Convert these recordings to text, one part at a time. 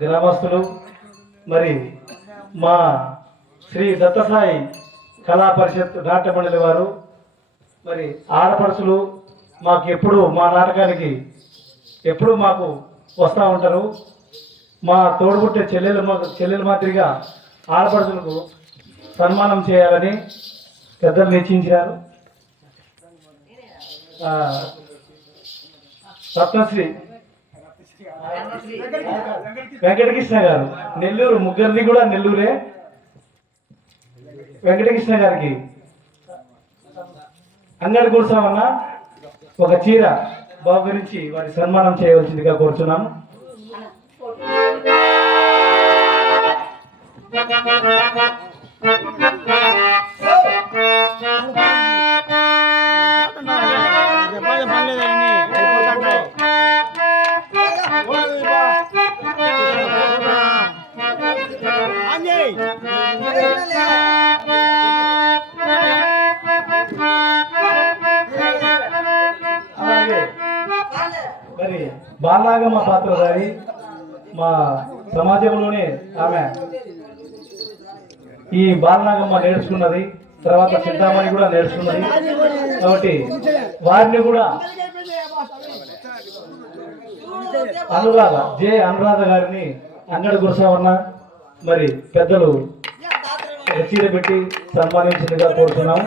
గ్రామస్తులు మరి మా శ్రీ దత్తసాయి కళా పరిషత్ నాట్య మండలి వారు మరి ఆడపడుచులు మాకు ఎప్పుడు మా నాటకానికి ఎప్పుడు మాకు వస్తూ ఉంటారు. మా తోడుబుట్టే చెల్లెలు మా చెల్లెలు మాదిరిగా ఆడపడుచులకు సన్మానం చేయాలని పెద్దలు నిశ్చయించారు రత్నశ్రీ వెంకటకృష్ణ గారు. నెల్లూరు ముగ్గురిది కూడా నెల్లూరే. వెంకటకృష్ణ గారికి. అంగడి కూర్చోమన్న ఒక చీర బాబు గురించి వారి సన్మానం చేయవలసిందిగా కోరుచున్నాను Thank you. మరి బాలాగమ్మ పాత్రధారి మా సమాజంలోనే ఆమె ఈ బాలనాగమ్మ నేర్చుకున్నది తర్వాత చింతామణి కూడా నేర్చుకున్నది. కాబట్టి వారిని కూడా అనురాధ జే. అనురాధ గారిని అంగడి గురసావన్న మరి పెద్దలు చీర పెట్టి సన్మానించిందిగా కోరుతున్నాము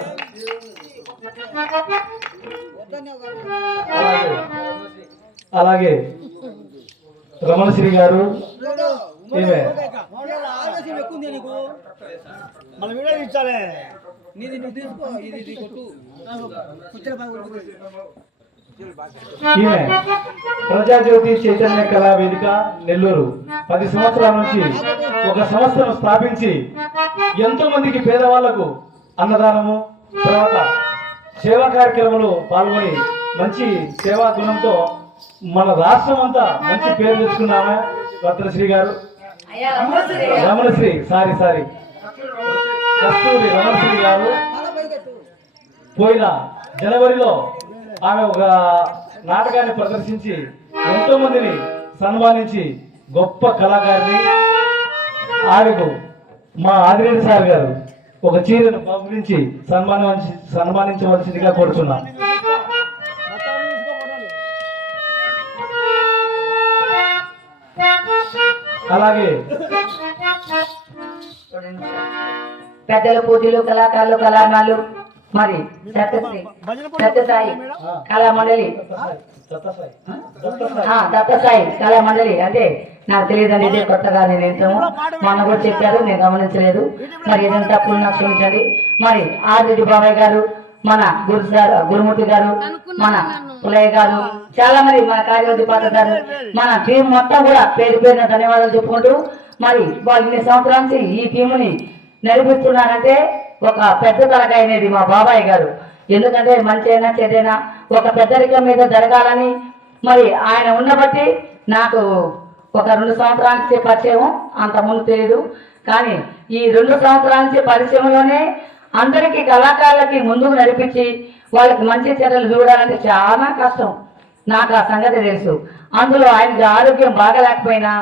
అలాగే రమణ రమణశ్రీ గారు ఈమె. మన వీడియో ఇచ్చాలే నీది నువ్వు తీసుకో ఇది ఇది కొట్టు కుచ్చల ఈమె ప్రజాజ్యోతి చైతన్య కళా వేదిక నెల్లూరు. పది సంవత్సరాల నుంచి ఒక సంస్థను స్థాపించి ఎంతో మందికి పేదవాళ్ళకు అన్నదానము తర్వాత సేవా కార్యక్రమంలో పాల్గొని మంచి సేవా గుణంతో మన రాష్ట్రం అంతా మంచి పేరు తెచ్చుకున్నామే భద్రశ్రీ గారు. Ramanasri sorry sorry. కస్తూరి రమణశ్రీ గారు. పోయిన జనవరిలో ఆమె ఒక నాటకాన్ని ప్రదర్శించి ఎంతో మందిని సన్మానించి గొప్ప కళాకారిని ఆమెకు మా ఆదిరెడ్డి సార్ గారు ఒక చీరను పంపించి సన్మానం సన్మానించవలసిందిగా కోరుతున్నాం అలాగే పెద్దలు పూజలు కళాకారులు కళాకారులు మరి సత్యశ్రీ సత్యసాయి కళా మండలి దత్తసాయి. దత్తసాయి. ఆ, దత్తసాయి కళా మండలి అంటే నాకు తెలియదండి ఇదే కొత్తగా నేను వింటాము మొన్న కూడా చెప్పారు నేను గమనించలేదు. మరి ఏదైనా తప్పులు నాకు క్షమించండి. మరి ఆదిరెడ్డి బాబాయ్ గారు మన గురు సార్ గురుమూర్తి గారు మన పులయ్య గారు చాలా మంది మన కార్యవర్తి పాత్ర గారు మన టీం మొత్తం కూడా పేరు పేరున ధన్యవాదాలు చెప్పుకుంటూ మరి వాళ్ళు ఇన్ని సంవత్సరాల నుంచి ఈ టీముని నడిపిస్తున్నారంటే ఒక పెద్ద తలకాయ అనేది మా బాబాయ్ గారు. ఎందుకంటే మంచి అయినా చెడైనా ఒక పెద్దరికం మీద జరగాలని మరి ఆయన ఉన్నబట్టి నాకు ఒక రెండు సంవత్సరాల పరిచయం అంత ముందు తెలియదు. కానీ ఈ రెండు సంవత్సరాల నుంచి పరిచయంలోనే అందరికీ కళాకారులకి ముందుకు నడిపించి వాళ్ళకి మంచి చర్యలు చూడాలంటే చాలా కష్టం. నాకు ఆ సంగతి తెలుసు. అందులో ఆయనకి ఆరోగ్యం బాగలేకపోయినా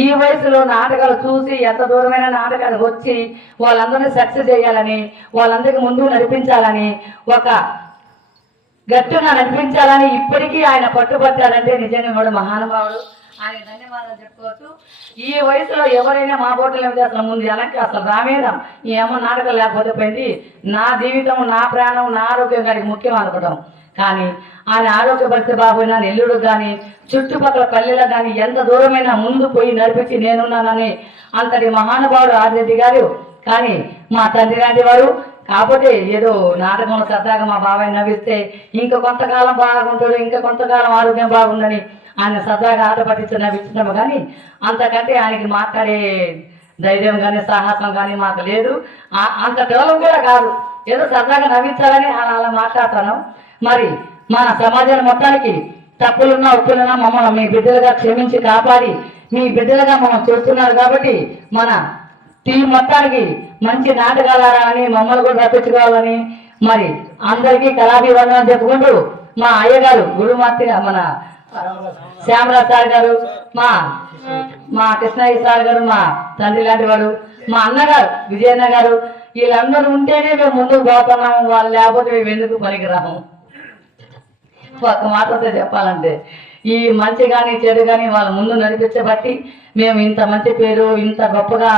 ఈ వయసులో నాటకాలు చూసి ఎంత దూరమైన నాటకాలు వచ్చి వాళ్ళందరినీ సక్సెస్ చేయాలని వాళ్ళందరికీ ముందుకు నడిపించాలని ఒక గట్టున నడిపించాలని ఇప్పటికీ ఆయన పట్టుబట్టాడంటే నిజంగా కూడా మహానుభావుడు. ఆయన ధన్యవాదాలు చెప్పుకోవచ్చు. ఈ వయసులో ఎవరైనా మా బోటలు ఏమిటి అసలు ముందు వెనక్కి అసలు రామేదాం ఏమో నాటకం లేకపోతే పోయింది నా జీవితం నా ప్రాణం నా ఆరోగ్యం కానీ ముఖ్యం అనుకోవడం కానీ ఆయన ఆరోగ్య పరిస్థితి బాబోయినా నెల్లూరు కానీ చుట్టుపక్కల పల్లెలకు కానీ ఎంత దూరమైనా ముందు పోయి నడిపించి నేనున్నానని అంతటి మహానుభావుడు ఆదిరెడ్డి గారు. కానీ మా తండ్రి గారి వారు కాకపోతే ఏదో నాటకంలో సరదాగా మా బాబాయ్ నవ్విస్తే ఇంకా కొంతకాలం బాగుంటాడు ఇంకా కొంతకాలం ఆరోగ్యం బాగుందని ఆయన సరదాగా ఆట పట్టించి నవ్విస్తున్నాము కానీ అంతకంటే ఆయనకి మాట్లాడే ధైర్యం కానీ సాహసం కానీ మాకు లేదు. అంత డెవలప్ కూడా కాదు. ఏదో సరదాగా నవ్వించాలని అలా అలా మాట్లాడతాను మరి మన సమాజాన్ని మొత్తానికి తప్పులున్నా ఉప్పులున్నా మమ్మల్ని మీ బిడ్డలుగా క్షమించి కాపాడి మీ బిడ్డలుగా మనం చూస్తున్నారు కాబట్టి మన టీం మొత్తానికి మంచి నాటకాలు ఆడాలని మమ్మల్ని కూడా రప్పించుకోవాలని మరి అందరికీ కళాభివందనం చెప్పుకుంటూ మా అయ్యగారు గురుమార్తి మన శ్యామరాజ్ సార్ గారు మా మా కృష్ణయ్య సార్ గారు మా తండ్రి లాంటి వాడు మా అన్నగారు విజయన్న గారు వీళ్ళందరూ ఉంటేనే మేము ముందుకు పోతున్నాము వాళ్ళు లేకపోతే మేము ఎందుకు పనికిరాము? ఒక మాటతో చెప్పాలంటే ఈ మంచి కానీ చెడు కానీ వాళ్ళ ముందు నడిపించబట్టి మేము ఇంత మంచి పేరు ఇంత గొప్పగా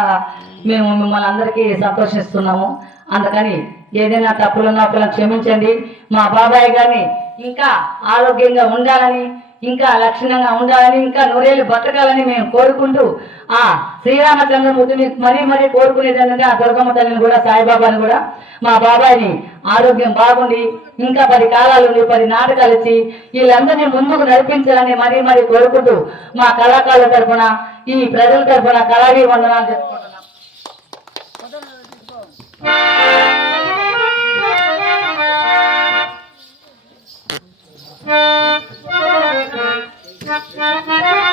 మేము మిమ్మల్ని అందరికీ సంతోషిస్తున్నాము. అందుకని ఏదైనా తప్పులున్నా ఒక్కలను క్షమించండి. మా బాబాయ్ గారిని ఇంకా ఆరోగ్యంగా ఉండాలని ఇంకా లక్షణంగా ఉండాలని ఇంకా నూరేళ్ళు బతకాలని మేము కోరుకుంటూ ఆ శ్రీరామచంద్రమూర్తిని మరీ మరీ కోరుకునేది ఆ దుర్గమ్మ తల్లిని కూడా సాయిబాబాని కూడా మా బాబాయిని ఆరోగ్యం బాగుండి ఇంకా పది కాలాలు ఉండి పది నాటకాలు ఇచ్చి వీళ్ళందరినీ ముందుకు నడిపించాలని మరీ మరీ కోరుకుంటూ మా కళాకారుల తరఫున ఈ ప్రజల తరఫున కళావీ వందనాలు చెప్పుకుంటున్నాం Thank.